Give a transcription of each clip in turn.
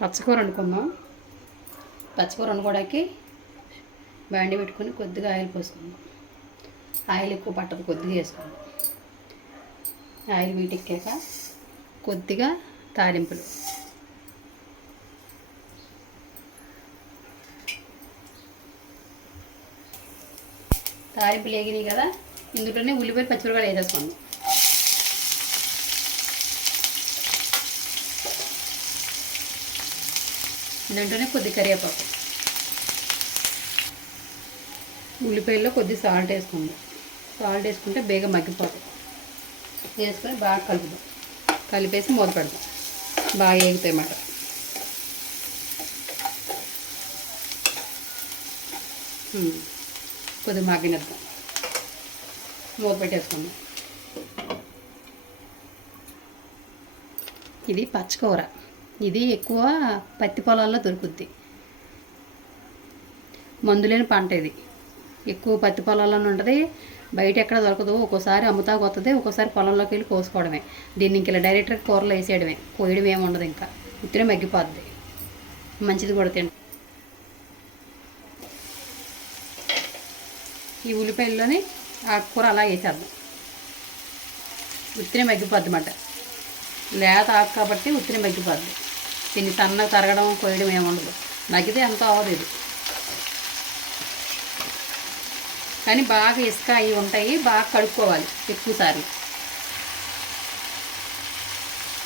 పచ్చకూర వండుకుందాం. పచ్చకూర వండుకోవడానికి బాండి పెట్టుకొని కొద్దిగా ఆయిల్ పోసుకుందాం. ఆయిల్ ఎక్కువ పట్టదు, కొద్దిగా వేసుకుందాం. ఆయిల్ వీటెక్కాక కొద్దిగా తాలింపులు. తాలింపులు వేగినాయి కదా, ఇందులోనే ఉల్లిపాయలు పచ్చిమిరపకాయలు వేసేసుకుందాం. దాంట్లోనే కొద్ది కరివేపాకు, ఉల్లిపాయల్లో కొద్ది సాల్ట్ వేసుకుందాం. సాల్ట్ వేసుకుంటే బేగా మగ్గిపోతాయి. వేసుకొని బాగా కలుపుదాం. కలిపేసి మూత పెడదాం. బాగా వేగుతాయి అన్నమాట. కొద్దిగా మగ్గనిద్దాం. మూత పెట్టేసుకుందాం. ఇది పచ్చకూర. ఇది ఎక్కువ పత్తి పొలాల్లో దొరుకుద్ది. మందులేని పంట ఇది. ఎక్కువ పత్తి పొలాల్లోనే ఉంటుంది, బయట ఎక్కడ దొరకదు. ఒక్కోసారి అమ్ముతా కొత్తది, ఒక్కోసారి పొలంలోకి వెళ్ళి కోసుకోవడమే. దీన్ని ఇంక ఇలా డైరెక్ట్గా కూరలో వేసేయడమే, కోయడం ఏమి ఉండదు. ఇంకా ఉత్తినే మగ్గిపోద్ది. మంచిది కూడా తింట. ఈ ఉల్లిపాయల్లోని ఆ కూర అలా వేసేద్దాం. ఉత్తినే మగ్గిపోద్ది అన్నమాట. లేత ఆకు కాబట్టి ఉత్తినే మగ్గిపోద్ది. దీన్ని సన్నగా తరగడం కోయడం ఏమి ఉండదు. మగ్గితే ఎంతో అవ్వదు ఇది. కానీ బాగా ఇసుక అవి ఉంటాయి, బాగా కడుక్కోవాలి ఎక్కువసార్లు.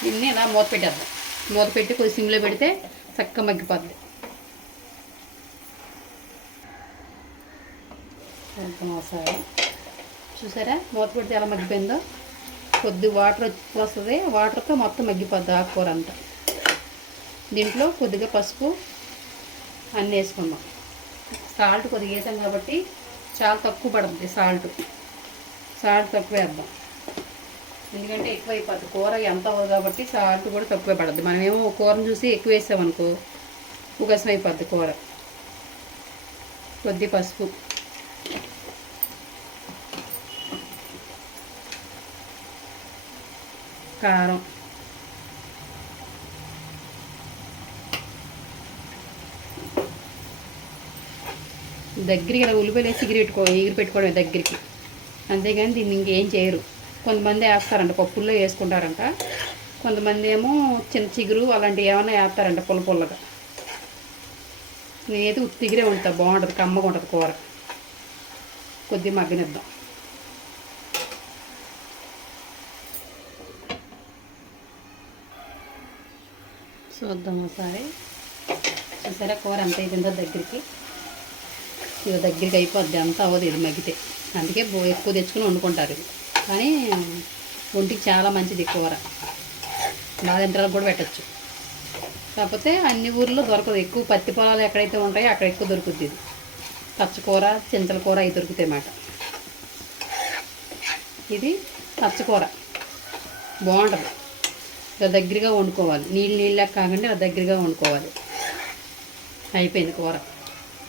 దీన్ని ఇలా మూత పెట్టేద్దాం. మూత పెట్టి కొద్ది సిమ్లో పెడితే చక్కగా మగ్గిపోద్ది. ఒకసారి చూసారా మూత పెడితే ఎలా మగ్గిపోయిందో. కొద్ది వాటర్ వస్తుంది, వాటర్తో మొత్తం మగ్గిపోద్ది ఆకుకూర అంతా. దీంట్లో కొద్దిగా పసుపు అన్నీ వేసుకుందాం. సాల్ట్ కొద్దిగా వేసాం కాబట్టి చాలా తక్కువ పడుతుంది. సాల్ట్ తక్కువ వేద్దాం, ఎందుకంటే ఎక్కువ అయిపోద్ది కూర. ఎంత అవ్వదు కాబట్టి సాల్ట్ కూడా తక్కువే పడుద్ది. మనమేమో కూరను చూసి ఎక్కువ వేసామనుకో ఉగసం అయిపోద్ది కూర. కొద్ది పసుపు, కారం, దగ్గరికి ఇలా ఉల్లిపాయలు వేసి ఎగిరి పెట్టుకోవడమే దగ్గరికి. అంతేగాని దీన్ని ఇంకేం చేయరు. కొంతమంది వేస్తారంట, పప్పుల్లో వేసుకుంటారంట. కొంతమంది ఏమో చిన్న చిగురు అలాంటివి ఏమైనా వేస్తారంట పుల్లగా. నేనైతే ఉత్తిగిరే ఉంటా, బాగుంటుంది, కమ్మగా ఉంటుంది కూర. కొద్దిగా మగ్గనిద్దాం. చూద్దాం ఒకసారి. చూసారా కూర ఎంత అయిపోయిందో దగ్గరికి. ఇది దగ్గరికి అయిపోద్ది, అంతా అవ్వదు ఇది మగ్గితే. అందుకే ఎక్కువ తెచ్చుకుని వండుకుంటారు ఇది. కానీ ఒంటికి చాలా మంచిది కూర. బాలింతరాలకు కూడా పెట్టచ్చు. కాకపోతే అన్ని ఊర్లో దొరకదు. ఎక్కువ పత్తి పొలాలు ఎక్కడైతే ఉంటాయో అక్కడ ఎక్కువ దొరుకుద్ది ఇది. పచ్చకూర, చింతల కూర అవి దొరుకుతాయి అన్నమాట. ఇది పచ్చకూర బాగుంటుంది. ఇలా దగ్గరగా వండుకోవాలి. నీళ్ళకి కాకుండా ఇలా దగ్గరగా వండుకోవాలి. అయిపోయింది కూర.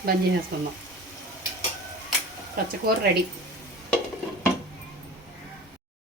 బంద్ చేసేసుకుందాం. పచ్చకూర రెడీ.